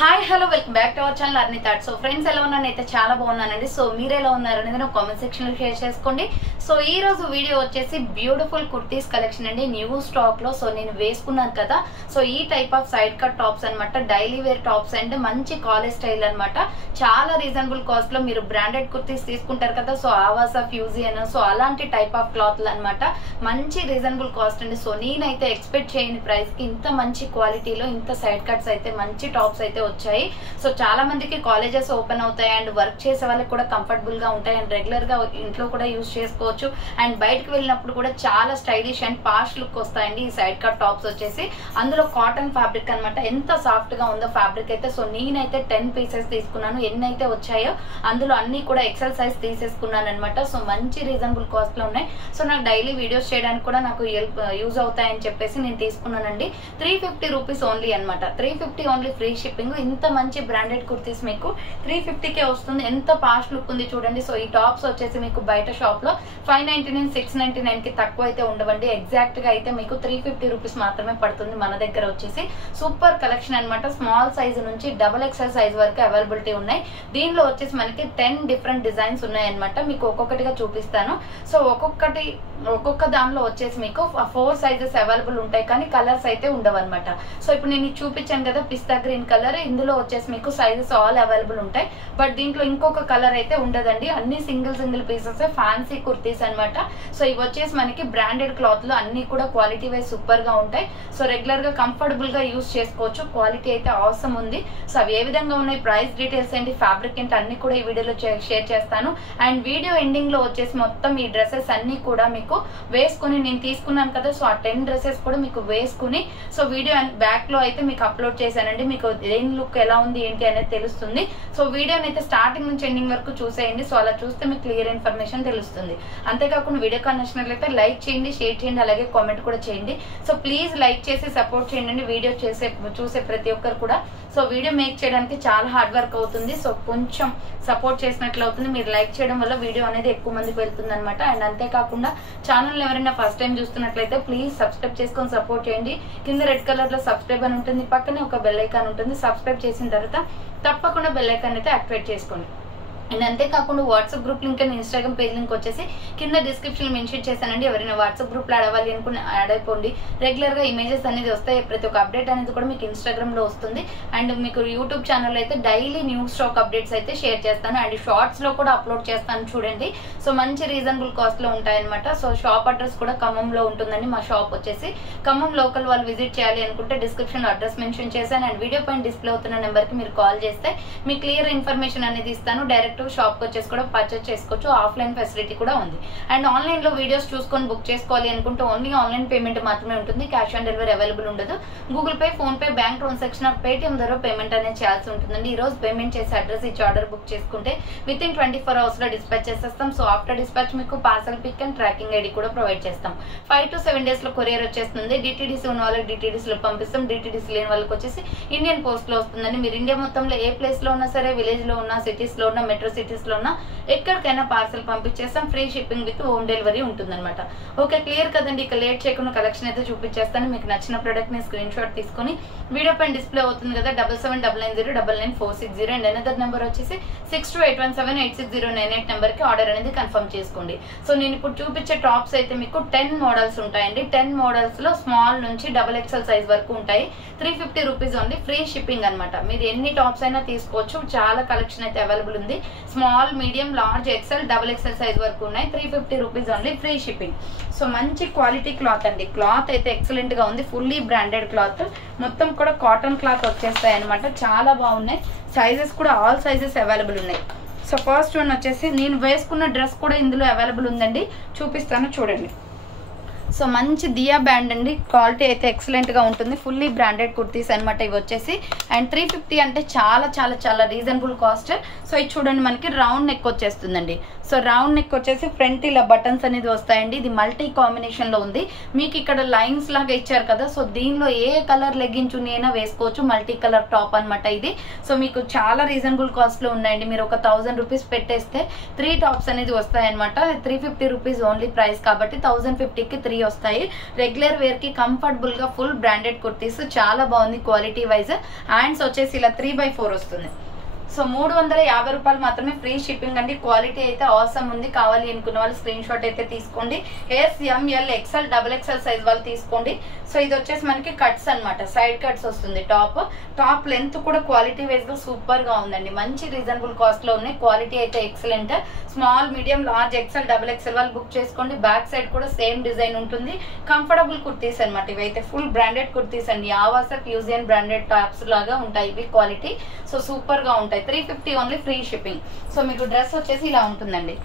Hi hello welcome back to our channel అర్ని thought. So friends ఎలా ఉన్నానైతే చాలా బాగున్నానండి. So మీరు ఎలా ఉన్నారు అనేది నాకు కామెంట్ సెక్షన్ లో షేర్ చేసుకోండి. సో ఈ రోజు వీడియో వచ్చేసి బ్యూటిఫుల్ కుర్తీస్ కలెక్షన్ అండి, న్యూ స్టాక్ లో. సో నేను వేసుకున్నాను కదా, సో ఈ type of side cut tops అనమాట, డైలీ వేర్ టాప్స్ అండ్ మంచి కాలేజ్ స్టైల్ అనమాట. చాలా రీజనబుల్ కాస్ట్ లో మీరు బ్రాండెడ్ కుర్తీస్ తీసుకుంటారు కదా, సో ఆవాసా ఫ్యూజియన్, సో అలాంటి టైప్ ఆఫ్ క్లాత్లు అనమాట. మంచి రీజనబుల్ కాస్ట్ అండి. సో నేనైతే ఎక్స్పెక్ట్ చేయని ప్రైస్ కి ఇంత మంచి క్వాలిటీలో ఇంత సైడ్ కట్స్ అయితే మంచి టాప్స్ అయితే వచ్చాయి. సో చాలా మందికి కాలేజెస్ ఓపెన్ అవుతాయి అండ్ వర్క్ చేసే వాళ్ళకి కూడా కంఫర్టబుల్ గా ఉంటాయి అండ్ రెగ్యులర్ గా ఇంట్లో కూడా యూజ్ చేసుకోవచ్చు అండ్ బయటకు వెళ్ళినప్పుడు కూడా చాలా స్టైలిష్ అండ్ పాష్ లుక్ వస్తాయండి ఈ సైడ్ కట్ టాప్స్ వచ్చేసి. అందులో కాటన్ ఫ్యాబ్రిక్ అనమాట, ఎంత సాఫ్ట్ గా ఉందో ఫ్యాబ్రిక్ అయితే. సో నేనైతే 10 పీసెస్ తీసుకున్నాను, ఎన్ని అయితే వచ్చాయో అందులో అన్ని కూడా ఎక్సెల్ సైజ్ తీసేసుకున్నాను అనమాట. సో మంచి రీజనబుల్ కాస్ట్ లో ఉన్నాయి. సో నాకు డైలీ వీడియోస్ చేయడానికి కూడా నాకు యూజ్ అవుతాయని చెప్పేసి నేను తీసుకున్నానండి. 350 రూపీస్ ఓన్లీ అనమాట, 350 ఓన్లీ, ఫ్రీ షిప్పింగ్. ఇంత మంచి బ్రాండెడ్ కుర్తీస్ మీకు 350కే వస్తుంది. ఎంత పాష్ లుక్ ఉంది చూడండి. సో ఈ టాప్స్ వచ్చేసి మీకు బయట షాప్ లో 599 699 కి తక్కువ అయితే ఉండవండి. ఎగ్జాక్ట్ గా అయితే మీకు 350 రూపీస్ మాత్రమే పడుతుంది. మన దగ్గర వచ్చేసి సూపర్ కలెక్షన్ అనమాట. స్మాల్ సైజ్ నుంచి డబుల్ ఎక్స్ఎల్ సైజ్ వరకు అవైలబిలిటీ ఉన్నాయి. దీనిలో వచ్చేసి మనకి 10 డిఫరెంట్ డిజైన్స్ ఉన్నాయన్నమాట. మీకు ఒక్కొక్కటిగా చూపిస్తాను. సో ఒక్కొక్క దానిలో వచ్చేసి మీకు 4 సైజెస్ అవైలబుల్ ఉంటాయి, కానీ కలర్స్ అయితే ఉండవు అనమాట. సో ఇప్పుడు నేను చూపించాను కదా పిస్తా గ్రీన్ కలర్, ఇందులో వచ్చేసి మీకు సైజెస్ ఆల్ అవైలబుల్ ఉంటాయి. బట్ దీంట్లో ఇంకొక కలర్ అయితే ఉండదండి, అన్ని సింగిల్ పీసెస్ ఫ్యాన్సీ కుర్తీస్ అనమాట. సో ఇవి వచ్చేసి మనకి బ్రాండెడ్ క్లాత్ లో అన్ని కూడా క్వాలిటీ వైజ్ సూపర్ గా ఉంటాయి. సో రెగ్యులర్ గా కంఫర్టబుల్ గా యూజ్ చేసుకోవచ్చు. క్వాలిటీ అయితే అవసరం ఉంది. సో అవి ఏ విధంగా ఉన్నాయి, ప్రైస్ డీటెయిల్స్ ఏంటి, ఫ్యాబ్రిక్ ఏంటి, అన్ని కూడా ఈ వీడియోలో షేర్ చేస్తాను. అండ్ వీడియో ఎండింగ్ లో వచ్చేసి మొత్తం ఈ డ్రెస్సెస్ అన్ని కూడా మీకు వేసుకుని నేను తీసుకున్నాను కదా, సో ఆ 10 డ్రెస్సెస్ కూడా మీకు వేసుకుని సో వీడియో బ్యాక్ లో అయితే మీకు అప్లోడ్ చేశానండి. మీకు దేని లుక్ ఎలా ఉంది ఏంటి అనేది తెలుస్తుంది. సో వీడియోని అయితే స్టార్టింగ్ నుంచి ఎండింగ్ వరకు చూసేయండి. సో అలా చూస్తే మీకు క్లియర్ ఇన్ఫర్మేషన్ తెలుస్తుంది. అంతేకాకుండా వీడియో నచ్చినట్లయితే లైక్ చేయండి, షేర్ చేయండి, అలాగే కామెంట్ కూడా చేయండి. సో ప్లీజ్ లైక్ చేసి సపోర్ట్ చేయండి వీడియో చూసే ప్రతి ఒక్కరు కూడా. సో వీడియో మేక్ చేయడానికి చాలా హార్డ్ వర్క్ అవుతుంది. సో కొంచెం సపోర్ట్ చేసినట్లు అవుతుంది. మీరు లైక్ చేయడం వల్ల వీడియో అనేది ఎక్కువ మందికి వెళ్తుంది అనమాట. అండ్ అంతేకాకుండా ఛానల్ ఎవరైనా ఫస్ట్ టైం చూస్తున్నట్లయితే ప్లీజ్ సబ్స్క్రైబ్ చేసుకొని సపోర్ట్ చేయండి. కింద రెడ్ కలర్ లో సబ్స్క్రైబ్ అని ఉంటుంది, పక్కనే ఒక బెల్ ఐకాన్ ఉంటుంది. సబ్స్క్రైబ్ చేసిన తర్వాత తప్పకుండా బెల్ ఐకాన్ అయితే యాక్టివేట్ చేసుకోండి. అండ్ అంతేకాకుండా WhatsApp group link and Instagram page link వచ్చేసి కింద డిస్క్రిప్షన్ మెన్షన్ చేశానండి. ఎవరైనా వాట్సాప్ గ్రూప్ లో యాడ్ అవ్వాలి అనుకుని యాడ్ అయిపోండి. రెగ్యులర్ గా ఇమేజెస్ అనేది వస్తాయి, ప్రతి ఒక్క అప్డేట్ అనేది కూడా మీకు ఇన్స్టాగ్రామ్ లో వస్తుంది. అండ్ మీకు యూట్యూబ్ ఛానల్ అయితే డైలీ న్యూ స్టాక్ అప్డేట్స్ అయితే షేర్ చేస్తాను అండ్ షార్ట్స్ లో కూడా అప్లోడ్ చేస్తాను చూడండి. సో మంచి రీజనబుల్ కాస్ట్ లో ఉంటాయన్నమాట. సో షాప్ అడ్రస్ కూడా ఖమ్మంలో ఉంటుందండి. మా షాప్ వచ్చేసి ఖమ్మం లోకల్ వాళ్ళు విజిట్ చేయాలి అనుకుంటే డిస్క్రిప్షన్ లో అడ్రస్ మెన్షన్ చేశాను. అండ్ వీడియో పైన డిస్ప్లే అవుతున్న నెంబర్ కి మీరు కాల్ చేస్తే మీ క్లియర్ ఇన్ఫర్మేషన్ అనేది ఇస్తాను. డైరెక్ట్ షాప్ వచ్చేసి కూడా పర్చేస్ చేసుకోవచ్చు. ఆఫ్లైన్ ఫెసిలిటీ కూడా ఉంది. అండ్ ఆన్లైన్ లో వీడియోస్ చూసుకొని బుక్ చేసుకోవాలి అనుకుంటే ఓన్లీ ఆన్లైన్ పేమెంట్ మాత్రమే ఉంటుంది. క్యాష్ ఆన్ డెలివరీ అవైలబుల్ ఉండదు. Google Pay, PhonePe, bank transaction or Paytm ద్వారా పేమెంట్ అనేది చేయాల్సి ఉంటుందండి. ఈ రోజు పేమెంట్ చేసి అడ్రస్ ఇచ్చి ఆర్డర్ బుక్ చేసుకుంటే విత్ ఇన్ 24 hours లో డిస్పాచ్ చేసేస్తాం. సో ఆఫ్టర్ డిస్పాచ్ మీకు parcel pick and tracking ID కూడా ప్రొవైడ్ చేస్తాం. 5 to 7 days లో కొరియర్ వచ్చేస్తుంది. డిటిడిసి ఉన్న వాళ్ళకి డిటిడిసి లో పంపిస్తాం. డిటిడిసి లేని వాళ్ళకి వచ్చేసి ఇండియన్ పోస్ట్ లో వస్తుందండి. మీరు ఇండియా మొత్తంలో ఏ ప్లేస్ లో ఉన్నా సరే, విలేజ్ లో ఉన్నా, సిటీస్ లో ఉన్నా, మెట్రో సిటీస్ లో ఉన్నా, ఎక్కడికైనా పార్సల్ పంపించేస్తాం. Free shipping with home delivery ఉంటుందన్నమాట. ఓకే, క్లియర్ కదండి. ఇక లేట్ చేయకుండా కలెక్షన్ అయితే చూపించేస్తాను. మీకు నచ్చిన ప్రోడక్ట్ ని స్క్రీన్ షాట్ తీసుకుని వీడియో పైన డిస్ప్లే అవుతుంది కదా 7799099460 అండ్ అనదర్ నెంబర్ వచ్చేసి 6281786098 నెంబర్ కి ఆర్డర్ అనేది కన్ఫర్మ్ చేసుకోండి. సో నేను ఇప్పుడు చూపించే టాప్స్ అయితే మీకు 10 మోడల్స్ ఉంటాయండి. 10 మోడల్స్ లో స్మాల్ నుంచి డబుల్ ఎక్స్ఎల్ సైజ్ వరకు ఉంటాయి. 350 రూపీస్ ఓన్లీ, ఫ్రీ షిప్పింగ్ అనమాట. మీరు ఎన్ని టాప్స్ అయినా తీసుకోవచ్చు. చాలా కలెక్షన్ అయితే అవైలబుల్ ఉంది. Small, medium, large, XL, double XL size వరకు ఉన్నాయి. 350 rupees only, free shipping. So మంచి క్వాలిటీ క్లాత్ అండి. క్లాత్ అయితే ఎక్సలెంట్ గా ఉంది. ఫుల్లీ బ్రాండెడ్ క్లాత్, మొత్తం కూడా కాటన్ క్లాత్ వచ్చేస్తాయి అనమాట. చాలా బాగున్నాయి. సైజెస్ కూడా ఆల్ సైజెస్ అవైలబుల్ ఉన్నాయి. సో ఫస్ట్ వన్ వచ్చేసి నేను వేసుకున్న డ్రెస్ కూడా ఇందులో అవైలబుల్ ఉందండి, చూపిస్తాను చూడండి. సో మంచి దియా బ్యాండ్ అండి. క్వాలిటీ అయితే ఎక్సలెంట్ గా ఉంటుంది. ఫుల్లీ బ్రాండెడ్ కుర్తీస్ అనమాట ఇవి వచ్చేసి. అండ్ 350 అంటే చాలా చాలా చాలా రీజనబుల్ కాస్ట్. సో ఇది చూడండి, మనకి రౌండ్ నెక్ వచ్చేస్తుందండి. సో రౌండ్ నెక్ వచ్చేసి ఫ్రంట్ ఇలా బటన్స్ అనేది వస్తాయండి. ఇది మల్టీ కాంబినేషన్ లో ఉంది. మీకు ఇక్కడ లైన్స్ లాగా ఇచ్చారు కదా, సో దీనిలో ఏ కలర్ లెగ్గిన్ చున్నీ అయినా వేసుకోవచ్చు. మల్టీ కలర్ టాప్ అనమాట ఇది. సో మీకు చాలా రీజనబుల్ కాస్ట్ లో ఉన్నాయండి. మీరు ఒక 1000 రూపీస్ పెట్టేస్తే 3 టాప్స్ అనేది వస్తాయన్నమాట. 350 రూపీస్ ఓన్లీ ప్రైస్ కాబట్టి 1050కి 3 వస్తాయి. రెగ్యులర్ వేర్ కి కంఫర్టబుల్ గా ఫుల్ బ్రాండెడ్ కుర్తీస్, చాలా బాగుంది క్వాలిటీ వైజ్. హ్యాండ్స్ వచ్చేసి ఇలా 3/4 వస్తుంది. సో 350 రూపాయలు మాత్రమే, ఫ్రీ షిప్పింగ్ అండి. క్వాలిటీ అయితే ఆసమ్ ఉంది. కావాలి అనుకున్న వాళ్ళు స్క్రీన్ షాట్ అయితే తీసుకోండి. SML XL XXL సైజ్ వాళ్ళు తీసుకోండి. సో ఇది వచ్చేసి మనకి కట్స్ అన్నమాట, సైడ్ కట్స్ వస్తుంది. టాప్ లెంత్ కూడా క్వాలిటీ వైజ్ గా సూపర్ గా ఉందండి. మంచి రీజనబుల్ కాస్ట్ లో ఉన్నాయి. క్వాలిటీ అయితే excellent. Small, medium, large, XL XXL వాళ్ళు బుక్ చేసుకోండి. బ్యాక్ సైడ్ కూడా సేమ్ డిజైన్ ఉంటుంది. కంఫర్టబుల్ కుర్తీస్ అనమాట. ఇవైతే ఫుల్ బ్రాండెడ్ కుర్తీస్ అండి. ఆవాస ఫ్యూజియన్ బ్రాండెడ్ టాప్స్ లాగా ఉంటాయి ఇవి. క్వాలిటీ సో సూపర్ గా ఉంటాయి. 350 ఓన్లీ, ఫ్రీ షిప్పింగ్. సో మీకు డ్రెస్ వచ్చేసి ఇలా ఉంటుందండి.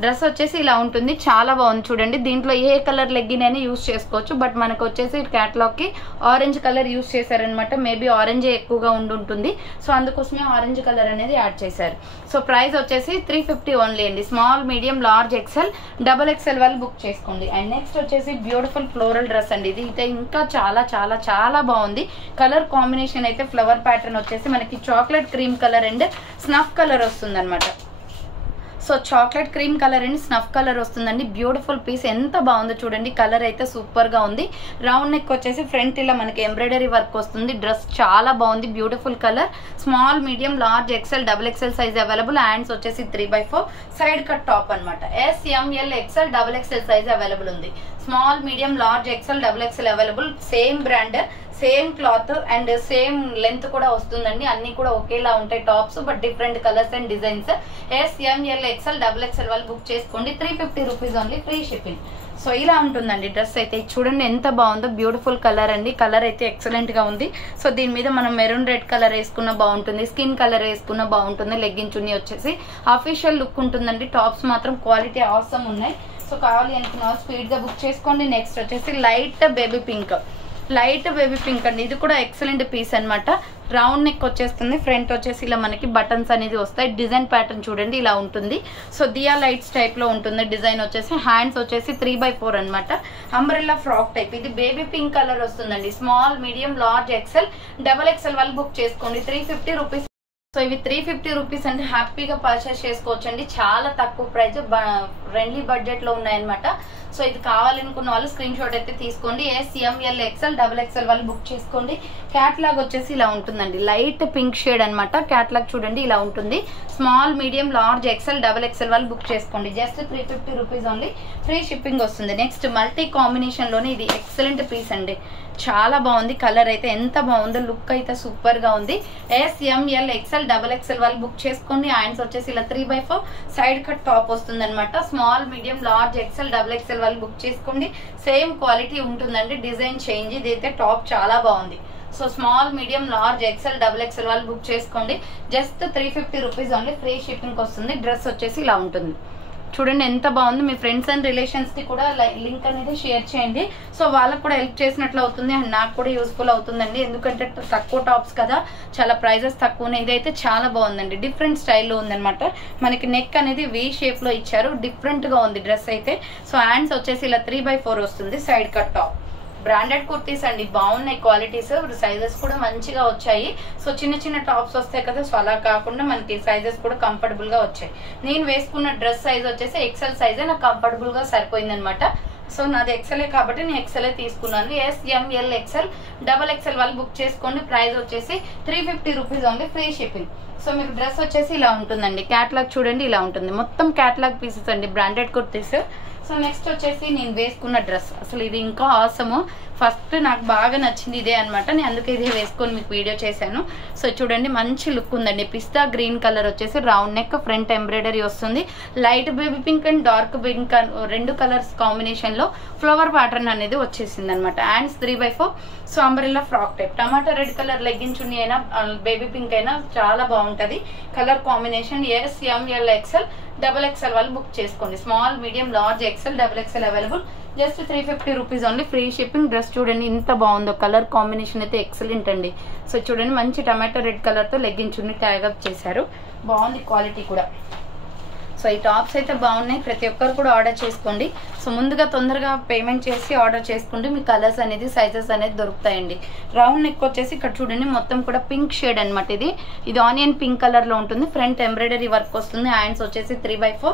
డ్రెస్ వచ్చేసి ఇలా ఉంటుంది, చాలా బాగుంది చూడండి. దీంట్లో ఏ కలర్ లెగ్గిన్ అయినా యూస్ చేసుకోవచ్చు. బట్ మనకు వచ్చేసి క్యాటలాగ్ కి ఆరెంజ్ కలర్ యూస్ చేశారనమాట. మేబీ ఆరెంజే ఎక్కువగా ఉంటుంది. సో అందుకోసమే ఆరెంజ్ కలర్ అనేది యాడ్ చేశారు. సో ప్రైస్ వచ్చేసి 350 ఓన్లీ అండి. Small, medium, large, XL XXL వాళ్ళు బుక్ చేసుకోండి. అండ్ నెక్స్ట్ వచ్చేసి బ్యూటిఫుల్ ఫ్లోరల్ డ్రెస్ అండి. ఇది అయితే ఇంకా చాలా చాలా చాలా బాగుంది. కలర్ కాంబినేషన్ అయితే ఫ్లవర్ ప్యాటర్న్ వచ్చేసి మనకి chocolate cream colour and snuff colour వస్తుంది అనమాట. So chocolate cream colour and snuff colour వస్తుందండి. బ్యూటిఫుల్ పీస్, ఎంత బాగుందో చూడండి. కలర్ అయితే సూపర్ గా ఉంది. రౌండ్ నెక్ వచ్చేసి ఫ్రంట్ ఇలా మనకి ఎంబ్రాయిడరీ వర్క్ వస్తుంది. డ్రెస్ చాలా బాగుంది, beautiful colour. Small, medium, large, XL XXL size available. Hands వచ్చేసి 3/4 సైడ్ కట్ టాప్ అనమాట. SML XL XXL size available ఉంది. Small, medium, large, XL XXL available. Same brand, same cloth and same length కూడా వస్తుందండి. అన్ని కూడా ఒకేలా ఉంటాయి tops, but different colours and designs. SML XL XXL వాళ్ళు బుక్ చేసుకోండి. 350 rupees only, free shipping. So ఇలా ఉంటుందండి డ్రెస్ అయితే. చూడండి ఎంత బాగుందో, బ్యూటిఫుల్ కలర్ అండి. కలర్ అయితే ఎక్సలెంట్ గా ఉంది. సో దీని మీద మనం మెరూన్ రెడ్ కలర్ వేసుకున్న బాగుంటుంది, స్కిన్ కలర్ వేసుకున్న బాగుంటుంది. లెగ్గిన్ చున్నీ వచ్చేసి అఫీషియల్ లుక్ ఉంటుందండి. టాప్స్ మాత్రం క్వాలిటీ ఆసమ్ ఉన్నాయి. సో కావాలి అనుకున్న స్పీడ్ గా బుక్ చేసుకోండి. నెక్స్ట్ వచ్చేసి లైట్ బేబీ పింక్ అండి. ఇది కూడా ఎక్సలెంట్ పీస్ అనమాట. రౌండ్ నెక్ వచ్చేస్తుంది. ఫ్రంట్ వచ్చేసి ఇలా మనకి బటన్స్ అనేది వస్తాయి. డిజైన్ ప్యాటర్న్ చూడండి ఇలా ఉంటుంది. సో దియా లైట్స్ టైప్ లో ఉంటుంది డిజైన్ వచ్చేసి. హ్యాండ్స్ వచ్చేసి 3/4 అనమాట. Umbrella frock type. ఇది బేబీ పింక్ కలర్ వస్తుందండి. Small, medium, large, XL XXL వాళ్ళు బుక్ చేసుకోండి. 350 రూపీస్. సో ఇవి 350 రూపీస్ అంటే హ్యాపీగా పర్చేస్ చేసుకోవచ్చు అండి. చాలా తక్కువ ప్రైస్, ఫ్రెండ్లీ బడ్జెట్ లో ఉన్నాయన్నమాట. సో ఇది కావాలనుకున్న వాళ్ళు స్క్రీన్ షాట్ అయితే తీసుకోండి. SML XL XXL వాళ్ళు బుక్ చేసుకోండి. క్యాట్లాగ్ వచ్చేసి ఇలా ఉంటుందండి. లైట్ పింక్ షేడ్ అనమాట. క్యాట్లాగ్ చూడండి ఇలా ఉంటుంది. Small, medium, large, XL XXL వాళ్ళు బుక్ చేసుకోండి. Just 350 rupees only, free shipping వస్తుంది. నెక్స్ట్ మల్టీ కాంబినేషన్ లోనే ఇది ఎక్సలెంట్ పీస్ అండి. చాలా బాగుంది. కలర్ అయితే ఎంత బాగుందో, లుక్ అయితే సూపర్ గా ఉంది. SML XL XXL వాళ్ళు బుక్ చేసుకోండి. హ్యాండ్స్ వచ్చేసి ఇలా 3/4 సైడ్ కట్ టాప్ వస్తుంది అనమాట. Small, medium, large, XL XXL వాళ్ళు బుక్ చేసుకోండి. సేమ్ క్వాలిటీ ఉంటుందండి. Design change. ఇదైతే టాప్ చాలా బాగుంది. So small, medium, large, XL XXL వాళ్ళు బుక్ చేసుకోండి. Just 350 rupees only, free shipping వస్తుంది. డ్రెస్ వచ్చేసి ఇలా ఉంటుంది. చూడండి ఎంత బాగుంది. మీ ఫ్రెండ్స్ అండ్ రిలేషన్స్ కి కూడా లింక్ అనేది షేర్ చేయండి. సో వాళ్ళకు కూడా హెల్ప్ చేసినట్లు అవుతుంది అండ్ నాకు కూడా యూస్ఫుల్ అవుతుందండి. ఎందుకంటే తక్కువ టాప్స్ కదా, చాలా ప్రైజెస్ తక్కువ. ఇదైతే చాలా బాగుందండి. డిఫరెంట్ స్టైల్లో ఉందన్నమాట. మనకి నెక్ అనేది V షేప్ లో ఇచ్చారు. డిఫరెంట్ గా ఉంది డ్రెస్ అయితే. సో హ్యాండ్స్ వచ్చేసి ఇలా 3/4 వస్తుంది. Side cut top. Branded kurtis అండి, బాగున్నాయి క్వాలిటీస్. సైజెస్ కూడా మంచిగా వచ్చాయి. సో చిన్న చిన్న టాప్స్ వస్తాయి కదా, సో అలా కాకుండా మనకి సైజెస్ కూడా కంఫర్టబుల్ గా వచ్చాయి. నేను వేసుకున్న డ్రెస్ సైజ్ వచ్చేసి XL సైజే నాకు కంఫర్టబుల్ గా సరిపోయింది అనమాట. సో నాది XLే కాబట్టి నేను XLే తీసుకున్నాను. SML XL XXL వాళ్ళు బుక్ చేసుకోండి. ప్రైస్ వచ్చేసి 350 rupees only, free shipping. So మీకు డ్రెస్ వచ్చేసి ఇలా ఉంటుందండి. క్యాటలాగ్ చూడండి ఇలా ఉంటుంది. మొత్తం క్యాటలాగ్ పీసెస్ అండి, బ్రాండెడ్ కుర్తీస్. సో నెక్స్ట్ వచ్చేసి నేను వేసుకున్న డ్రెస్, అసలు ఇది ఇంకా ఆసము. ఫస్ట్ నాకు బాగా నచ్చింది ఇదే అనమాట. నేను అందుకే ఇదే వేసుకొని మీకు వీడియో చేశాను. సో చూడండి మంచి లుక్ ఉందండి. పిస్తా గ్రీన్ కలర్ వచ్చేసి రౌండ్ నెక్, ఫ్రంట్ ఎంబ్రాయిడరీ వస్తుంది. Light baby pink and dark pink రెండు కలర్స్ కాంబినేషన్ లో ఫ్లవర్ ప్యాటర్న్ అనేది వచ్చేసింది అనమాట. Hands 3/4. So umbrella frock type. Tomato red colour legging chunni అయినా బేబీ పింక్ అయినా చాలా బాగుంటది colour combination. SML XL XXL వాళ్ళు బుక్ చేసుకోండి. Small, medium, large, XL XXL available. Just 350 rupees only, free shipping. Dress చూడండి ఎంత బాగుందో. కలర్ కాంబినేషన్ అయితే ఎక్సలెంట్ అండి. సో చూడండి మంచి టమాటో రెడ్ కలర్ తో లెగ్గిన్ చున్నీ ట్యాగ్ అప్ చేశారు. బాగుంది క్వాలిటీ కూడా. సో ఈ టాప్స్ అయితే బాగున్నాయి. ప్రతి ఒక్కరు కూడా ఆర్డర్ చేసుకోండి. సో ముందుగా తొందరగా పేమెంట్ చేసి ఆర్డర్ చేసుకుంటే మీ కలర్స్ అనేది సైజెస్ అనేది దొరుకుతాయండి. రౌండ్ నెక్ వచ్చేసి ఇక్కడ చూడండి మొత్తం కూడా పింక్ షేడ్ అనమాట. ఇది ఆనియన్ పింక్ కలర్ లో ఉంటుంది. ఫ్రంట్ ఎంబ్రాయిడరీ వర్క్ వస్తుంది. హ్యాండ్స్ వచ్చేసి 3/4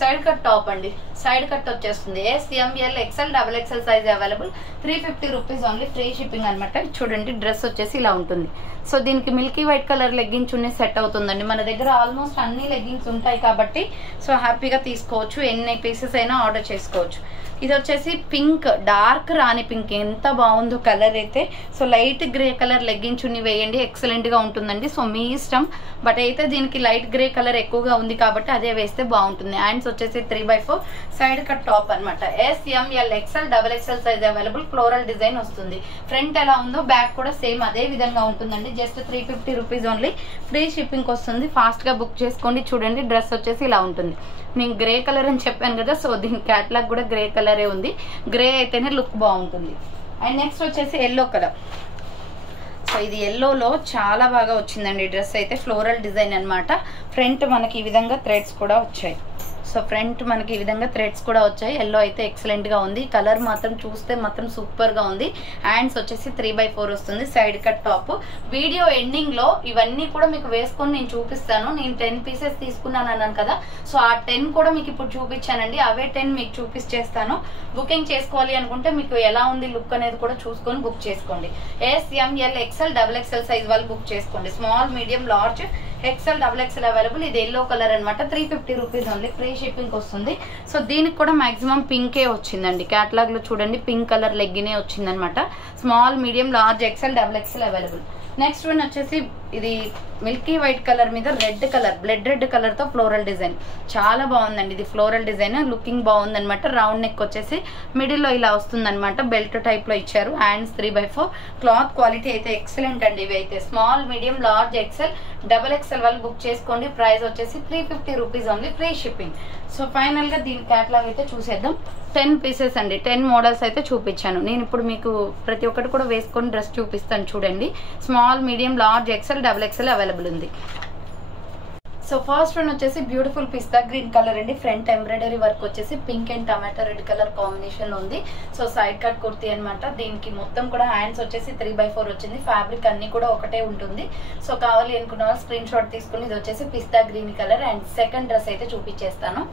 సైడ్ కట్ టాప్ అండి. సైడ్ కట్ వచ్చేస్తుంది. SML XL XXL size available. 350 rupees only, free shipping అనమాట. చూడండి డ్రెస్ వచ్చేసి ఇలా ఉంటుంది. సో దీనికి మిల్కీ వైట్ కలర్ లెగ్గింగ్స్ ఉన్నాయి, సెట్ అవుతుందండి. మన దగ్గర ఆల్మోస్ట్ అన్ని లెగ్గింగ్స్ ఉంటాయి కాబట్టి సో హ్యాపీగా తీసుకోవచ్చు. ఎన్ని పీసెస్ అయినా ఆర్డర్ చేసుకోవచ్చు. ఇది వచ్చేసి పింక్, డార్క్ రాణి పింక్, ఎంత బాగుందో కలర్ అయితే. So light grey colour legging chunni వేయండి, ఎక్సలెంట్ గా ఉంటుందండి. సో మీ ఇష్టం, బట్ అయితే దీనికి లైట్ గ్రే కలర్ ఎక్కువగా ఉంది కాబట్టి అదే వేస్తే బాగుంటుంది. హ్యాండ్స్ వచ్చేసి 3/4 సైడ్ కట్ టాప్ అనమాట. SML XL XXL size available. Floral design వస్తుంది. ఫ్రంట్ ఎలా ఉందో బ్యాక్ కూడా సేమ్ అదే విధంగా ఉంటుందండి. Just 350 rupees only, free shipping వస్తుంది. ఫాస్ట్ గా బుక్ చేసుకోండి. చూడండి డ్రెస్ వచ్చేసి ఇలా ఉంటుంది. నేను గ్రే కలర్ అని చెప్పాను కదా, సో దీని క్యాట్లాగ్ కూడా గ్రే కలరే ఉంది. గ్రే అయితేనే లుక్ బాగుంటుంది. అండ్ నెక్స్ట్ వచ్చేసి ఎల్లో కలర్. సో ఇది ఎల్లోలో చాలా బాగా వచ్చిందండి డ్రెస్ అయితే. ఫ్లోరల్ డిజైన్ అనమాట. ఫ్రంట్ మనకి ఈ విధంగా థ్రెడ్స్ కూడా వచ్చాయి. సో ఫ్రంట్ మనకి ఈ విధంగా థ్రెడ్స్ కూడా వచ్చాయి. ఎల్లో అయితే ఎక్సలెంట్ గా ఉంది. కలర్ మాత్రం చూస్తే మాత్రం సూపర్ గా ఉంది. హ్యాండ్స్ వచ్చేసి 3/4 వస్తుంది. Side cut top. Video ending లో ఇవన్నీ కూడా మీకు వేసుకొని నేను చూపిస్తాను. నేను 10 పీసెస్ తీసుకున్నాను అన్నాను కదా, సో ఆ 10 కూడా మీకు ఇప్పుడు చూపించానండి. అవే 10 మీకు చూపించేస్తాను. బుకింగ్ చేసుకోవాలి అనుకుంటే మీకు ఎలా ఉంది లుక్ అనేది కూడా చూసుకొని బుక్ చేసుకోండి. SML XL XXL సైజ్ వాళ్ళు బుక్ చేసుకోండి. Small, medium, large, XL XXL available. ఇది ఎల్లో కలర్ అనమాట. 350 రూపీస్ ఓన్లీ, ఫ్రీ షిప్పింగ్ వస్తుంది. సో దీనికి కూడా మాక్సిమం పింకే వచ్చిందండి. క్యాటలాగ్ లో చూడండి పింక్ కలర్ లెగ్గినే వచ్చింది అనమాట. Small, medium, large, XL XXL available. Next one వచ్చేసి ఇది మిల్కీ వైట్ కలర్ మీద red colour, blood red colour తో ఫ్లోరల్ డిజైన్. చాలా బాగుందండి ఇది ఫ్లోరల్ డిజైన్. లుకింగ్ బాగుంది అనమాట. రౌండ్ నెక్ వచ్చేసి మిడిల్ లో ఇలా వస్తుంది అనమాట. బెల్ట్ టైప్ లో ఇచ్చారు. హ్యాండ్స్ 3/4. క్లాత్ క్వాలిటీ అయితే ఎక్సలెంట్ అండి. ఇవి అయితే small, medium, large, XL XXL వాళ్ళు బుక్ చేసుకోండి. ప్రైస్ వచ్చేసి 350 rupees only, free shipping. So final గా దీని క్యాటలాగ్ అయితే చూసేద్దాం. 10 పీసెస్ అండి. 10 మోడల్స్ అయితే చూపించాను. నేను ఇప్పుడు మీకు ప్రతి ఒక్కటి కూడా వేసుకొని డ్రెస్ చూపిస్తాను. చూడండి small, medium, large, XL XXL available ఉంది. సో ఫస్ట్ వన్ వచ్చేసి బ్యూటిఫుల్ పిస్తా గ్రీన్ కలర్ అండి. ఫ్రంట్ ఎంబ్రాయిడరీ వర్క్ వచ్చేసి pink and tomato red colour combination లో ఉంది. సో సైడ్ కట్ కుర్తీ అనమాట. దీనికి మొత్తం కూడా హ్యాండ్స్ వచ్చేసి 3/4 వచ్చింది. ఫ్యాబ్రిక్ అన్ని కూడా ఒకటే ఉంటుంది. సో కావాలి అనుకున్న వాళ్ళు స్క్రీన్ షాట్ తీసుకుని, ఇది వచ్చేసి pista green colour. And second dress అయితే చూపించేస్తాను.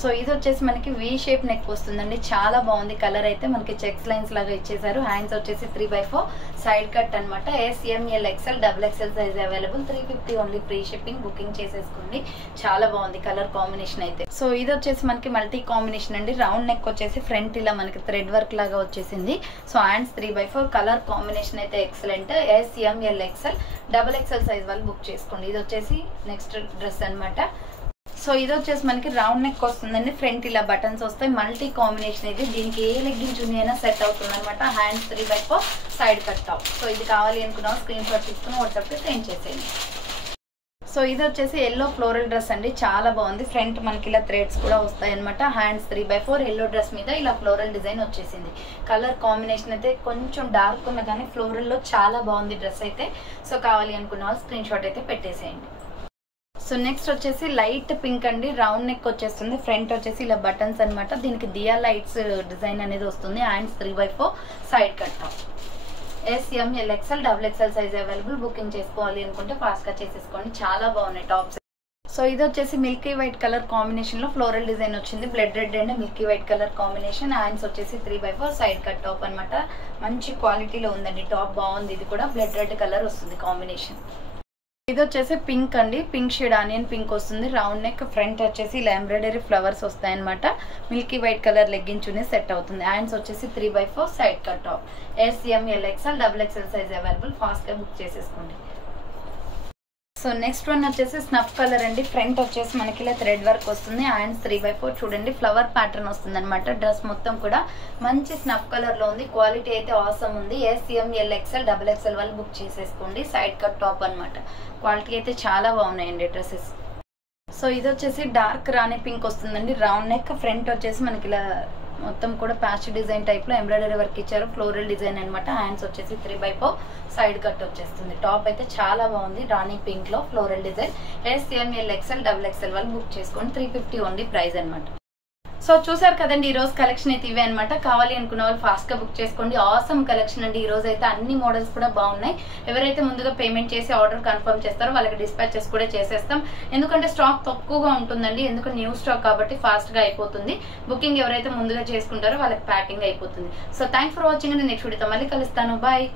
సో ఇది వచ్చేసి మనకి వి షేప్ నెక్ వస్తుందండి. చాలా బాగుంది. కలర్ అయితే మనకి చెక్స్ లైన్స్ లాగా ఇచ్చేసారు. హ్యాండ్స్ వచ్చేసి 3/4 సైడ్ కట్ అనమాట. SML XL XXL size available. 350 only, free shipping. Booking చేసేసుకోండి. చాలా బాగుంది కలర్ కాంబినేషన్ అయితే. సో ఇది వచ్చేసి మనకి మల్టీ కాంబినేషన్ అండి. రౌండ్ నెక్ వచ్చేసి ఫ్రంట్ ఇలా మనకి థ్రెడ్ వర్క్ లాగా వచ్చేసింది. So hands 3/4. కలర్ కాంబినేషన్ అయితే excellent. SML XL XXL size వాళ్ళు బుక్ చేసుకోండి. ఇది వచ్చేసి నెక్స్ట్ డ్రెస్ అనమాట. సో ఇది వచ్చేసి మనకి రౌండ్ నెక్ వస్తుందండి. ఫ్రంట్ ఇలా బటన్స్ వస్తాయి. మల్టీ కాంబినేషన్ ఇది. దీనికి ఏ లెగ్గింగ్ చున్నీ అయినా సెట్ అవుతుంది అనమాట. Hands 3/4 side cut top. So ఇది కావాలి అనుకున్నాం స్క్రీన్ షాట్ తీసుకుని వాట్సాప్ సెండ్ చేసేయండి. సో ఇది వచ్చేసి ఎల్లో ఫ్లోరల్ డ్రెస్ అండి. చాలా బాగుంది. ఫ్రంట్ మనకి ఇలా థ్రెడ్స్ కూడా వస్తాయి అనమాట. హ్యాండ్స్ 3/4. ఎల్లో డ్రెస్ మీద ఇలా ఫ్లోరల్ డిజైన్ వచ్చేసింది. కలర్ కాంబినేషన్ అయితే కొంచెం డార్క్ ఉన్న కానీ ఫ్లోరల్ లో చాలా బాగుంది డ్రెస్ అయితే. సో కావాలి అనుకున్న వాళ్ళు స్క్రీన్ షాట్ అయితే పెట్టేసేయండి. సో నెక్స్ట్ వచ్చేసి లైట్ పింక్ అండి. రౌండ్ నెక్ వచ్చేస్తుంది. ఫ్రంట్ వచ్చేసి ఇలా బటన్స్ అనమాట. దీనికి దియా లైట్స్ డిజైన్ అనేది వస్తుంది. Hands 3/4 side cut top. SML XL XXL size available. Booking చేసుకోవాలి అనుకుంటే ఫాస్ట్ గా చేసేసుకోండి. చాలా బాగున్నాయి టాప్స్. సో ఇది వచ్చేసి మిల్కీ వైట్ కలర్ కాంబినేషన్ లో ఫ్లోరల్ డిజైన్ వచ్చింది. Blood red and Milky white colour combination. Hands వచ్చేసి 3/4 సైడ్ కట్ టాప్ అనమాట. మంచి క్వాలిటీలో ఉందండి టాప్. బాగుంది. ఇది కూడా బ్లడ్ రెడ్ కలర్ వస్తుంది కాంబినేషన్. ఇది వచ్చేసి పింక్ అండి. పింక్ షేడ్ ఆనియన్ పింక్ వస్తుంది. Round neck. ఫ్రంట్ వచ్చేసి ఇలా ఎంబ్రాయిడరీ ఫ్లవర్స్ వస్తాయి అనమాట. మిల్కీ వైట్ కలర్ లెగ్గించునే సెట్ అవుతుంది. హ్యాండ్స్ వచ్చేసి 3/4 side cut top. SML XL XXL size available. Fast గా బుక్ చేసేసుకోండి. సో నెక్స్ట్ వన్ వచ్చేసి స్నఫ్ కలర్ అండి. ఫ్రంట్ వచ్చేసి మనకి ఇలా థ్రెడ్ వర్క్ వస్తుంది. హ్యాండ్స్ 3/4. చూడండి ఫ్లవర్ ప్యాటర్న్ వస్తుంది అనమాట. డ్రెస్ మొత్తం కూడా మంచి స్నఫ్ కలర్ లో ఉంది. క్వాలిటీ అయితే ఆసమ్ ఉంది. SML XL XXL వాళ్ళు బుక్ చేసేసుకోండి. సైడ్ కట్ టాప్ అనమాట. క్వాలిటీ అయితే చాలా బాగున్నాయండి డ్రెస్సెస్. సో ఇది వచ్చేసి డార్క్ రాణి పింక్ వస్తుందండి. Round neck. ఫ్రంట్ వచ్చేసి మనకి ఇలా మొత్తం కూడా ప్యాచ్ డిజైన్ టైప్ లో ఎంబ్రాయిడరీ వర్క్ ఇచ్చారు. ఫ్లోరల్ డిజైన్ అనమాట. హ్యాండ్స్ వచ్చేసి 3/4 సైడ్ కట్ వచ్చేస్తుంది. టాప్ అయితే చాలా బాగుంది. రాణి పింక్ లో floral design. SML XL XXL వాళ్ళు బుక్ చేసుకోండి. 350 ఓన్లీ ప్రైస్ అనమాట. సో చూసారు కదండి, ఈ రోజు కలెక్షన్ అయితే ఇవే అనమాట. కావాలి అనుకున్న వాళ్ళు ఫాస్ట్ గా బుక్ చేసుకోండి. ఆసమ్ కలెక్షన్ అండి. ఈ రోజు అయితే అన్ని మోడల్స్ కూడా బాగున్నాయి. ఎవరైతే ముందుగా పేమెంట్ చేసి ఆర్డర్ కన్ఫర్మ్ చేస్తారో వాళ్ళకి డిస్పాచెస్ కూడా చేసేస్తాం. ఎందుకంటే స్టాక్ తక్కువగా ఉంటుందండి. ఎందుకంటే న్యూ స్టాక్ కాబట్టి ఫాస్ట్ గా అయిపోతుంది. బుకింగ్ ఎవరైతే ముందుగా చేసుకుంటారో వాళ్ళకి ప్యాకింగ్ అయిపోతుంది. So thanks for watching. Next వీడియోతో మళ్ళీ కలుస్తాను. బాయ్.